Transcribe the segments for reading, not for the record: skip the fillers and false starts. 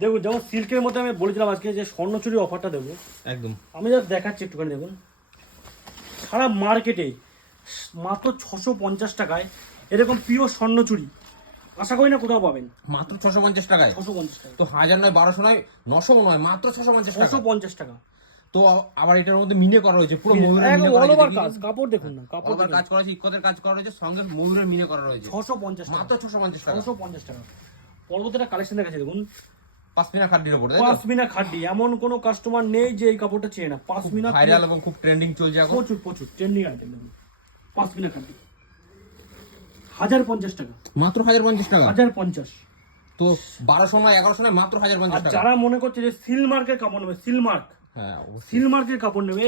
দেখুন যেমন সিল্কের মধ্যে আমি বলেছিলাম আজকে যে স্বর্ণচুরির অফারটা দেবো, একদম আমি জাস্ট দেখাচ্ছি একটুখানি। দেখুন সারা মার্কেটে মাত্র 650 টাকায় এরকম পিওর স্বর্ণচুরি আশা করি না কোথাও পাবেন। মাত্র 650 টাকায়। 650 টাকা তো 1000 নয়, 1200 নয়, 900 নয়, মাত্র 650 টাকা। 650 টাকা। তো আবার এটার মধ্যে মিনে করা রয়েছে, পুরো ময়ূরের মিনে একদম করা অল ওভার রয়েছে। কাজ, কাপড় দেখুন না, কাপড় আবার কাজ করা রয়েছে, ইকোদের কাজ করা রয়েছে, সঙ্গে ময়ূরের মিনে করা রয়েছে। 650 টাকা, মাত্র 650 টাকা। 650 টাকা। পরবর্তীটা কালেকশন দেখাচ্ছি দেখুন, পাশমিনা খাদ্যের উপর, তাই তো? পাশমিনা খাড্ডি। এমন কোনো কাস্টমার নেই যে এই কাপড়টা চেয়ে না। পাশমিনা ভাইরাল এবং খুব ট্রেন্ডিং চলছে এখন। প্রচুর প্রচুর ট্রেন্ডিং আইটেম। দেখুন পাশমিনা খাড্ডি 1050 টাকা, মাত্র 1050 টাকা। 1050। তো 1200 নয়, 1100 নয়, মাত্র 1050 টাকা। যারা মনে করছে যে সিলমার্কের কাপড় নেবে, সিলমার্ক, হ্যাঁ সিলমার্কের কাপড় নেবে,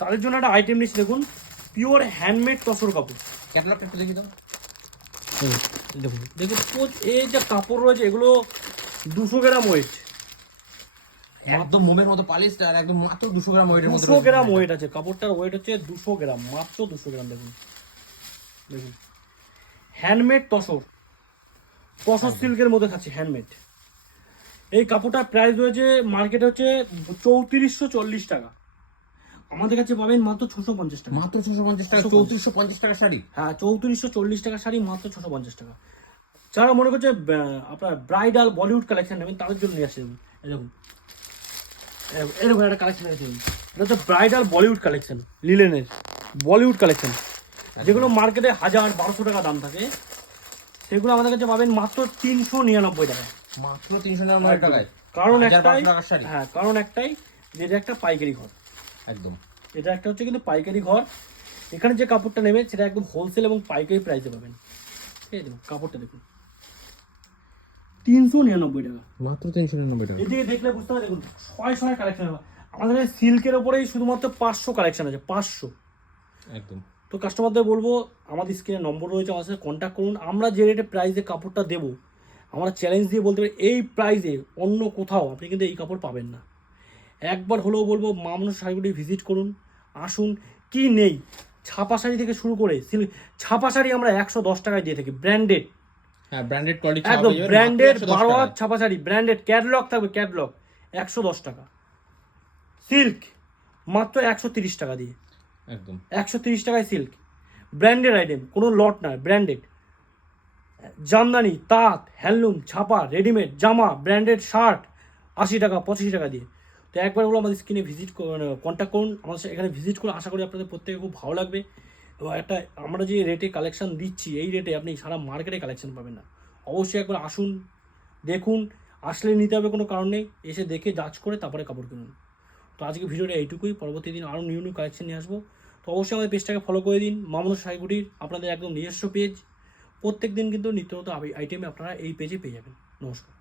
তাদের জন্য একটা আইটেম নিচ্ছি। দেখুন পিওর হ্যান্ডমেড তসর কাপড়। ক্যাটালগটা একটু দেখি তো। দেখুন দেখুন এই যে কাপড় রয়েছে এগুলো 200 গ্রাম ওয়েট, একদম মোমের মতো পালিশ, আর একদম মাত্র 200 গ্রাম ওয়েটের মধ্যে 200 গ্রাম ওয়েট আছে। কাপড়টার ওয়েট হচ্ছে 200 গ্রাম, মাত্র 200 গ্রাম। দেখুন দেখুন হ্যান্ডমেড তসর, তসর সিল্কের মধ্যে থাকছে হ্যান্ডমেড। এই কাপড়টার প্রাইস রয়েছে মার্কেটে হচ্ছে 3440 টাকা, আমাদের কাছে পাবেন মাত্র 650 টাকা। মাত্র 650 টাকা। 3450 টাকা শাড়ি। হ্যাঁ 3440 টাকা শাড়ি, মাত্র 650 টাকা। যারা মনে করছে আপনার ব্রাইডাল বলিউড কালেকশন নেবেন তাদের জন্য নিয়ে আসে। এই দেখুন এরকম একটা কালেকশন আছে, এটা হচ্ছে ব্রাইডাল বলিউড কালেকশন, লিলেনের বলিউড কালেকশন, যেগুলো মার্কেটে 1000-1200 টাকা দাম থাকে, সেগুলো আমাদের কাছে পাবেন মাত্র 399 টাকা। মাত্র 399 টাকায়। কারণ 1200 একটাই, টাকার শাড়ি। হ্যাঁ কারণ একটাই যে এটা একটা পাইকারি ঘর। একদম এটা একটা হচ্ছে কিন্তু পাইকারি ঘর। এখানে যে কাপড়টা নেবে সেটা একদম হোলসেল এবং পাইকারি প্রাইসে পাবেন। এই দেখুন কাপড়টা দেখুন 399 টাকা, মাত্র 399 টাকা। এদিকে দেখলে বুঝতে হবে। দেখুন শয় কালেকশন হবে আমাদের সিল্কের ওপরেই, শুধুমাত্র 500 কালেকশন আছে, 500। একদম তো কাস্টমারদের বলবো আমাদের স্ক্রিনে নম্বর রয়েছে, আমার সাথে কন্ট্যাক্ট করুন। আমরা যে রেটে প্রাইসে কাপড়টা দেবো, আমরা চ্যালেঞ্জ দিয়ে বলতে পারি এই প্রাইসে অন্য কোথাও আপনি কিন্তু এই কাপড় পাবেন না। একবার হলেও বলবো মা মানুষ শাড়িগুলি ভিজিট করুন, আসুন। কি নেই, ছাপা শাড়ি থেকে শুরু করে ছাপা শাড়ি আমরা 110 টাকায় দিয়ে থাকি, ব্র্যান্ডেড, হ্যাঁ ব্র্যান্ডেড কোয়ালিটি, একদম ব্র্যান্ডেড 12 হাত ছাপা শাড়ি, ব্র্যান্ডেড ক্যাটলগ থাকবে, ক্যাটলগ 110 টাকা। সিল্ক মাত্র 130 টাকা দিয়ে, একদম 130 টাকায় সিল্ক, ব্র্যান্ডেড আইটেম, কোনো লট নয়, ব্র্যান্ডেড। জামদানি, তাঁত, হ্যান্ডলুম, ছাপা, রেডিমেড জামা, ব্র্যান্ডেড শার্ট 80 টাকা 85 টাকা দিয়ে। তো একবার বলো আমাদের স্ক্রিনে ভিজিট কন্ট্যাক্ট করুন, আমাদের এখানে ভিজিট করুন। আশা করি আপনাদের প্রত্যেকে খুব ভালো লাগবে। এবং একটা আমরা যে রেটে কালেকশন দিচ্ছি, এই রেটে আপনি সারা মার্কেটে কালেকশন পাবেন না। অবশ্যই একবার আসুন, দেখুন, আসলে নিতে হবে কোনো কারণ নেই, এসে দেখে জাজ করে তারপরে কাপড় কিনুন। তো আজকে ভিডিওটা এইটুকুই, পরবর্তী দিন আরও নিউ কালেকশন নিয়ে আসবো। তো অবশ্যই আমাদের পেজটাকে ফলো করে দিন, মামুনুর শাড়িগুটির আপনাদের একদম নিজস্ব পেজ। প্রত্যেক দিন কিন্তু নিত্য নতুন আইটেমে আপনারা এই পেজে পেয়ে যাবেন। নমস্কার।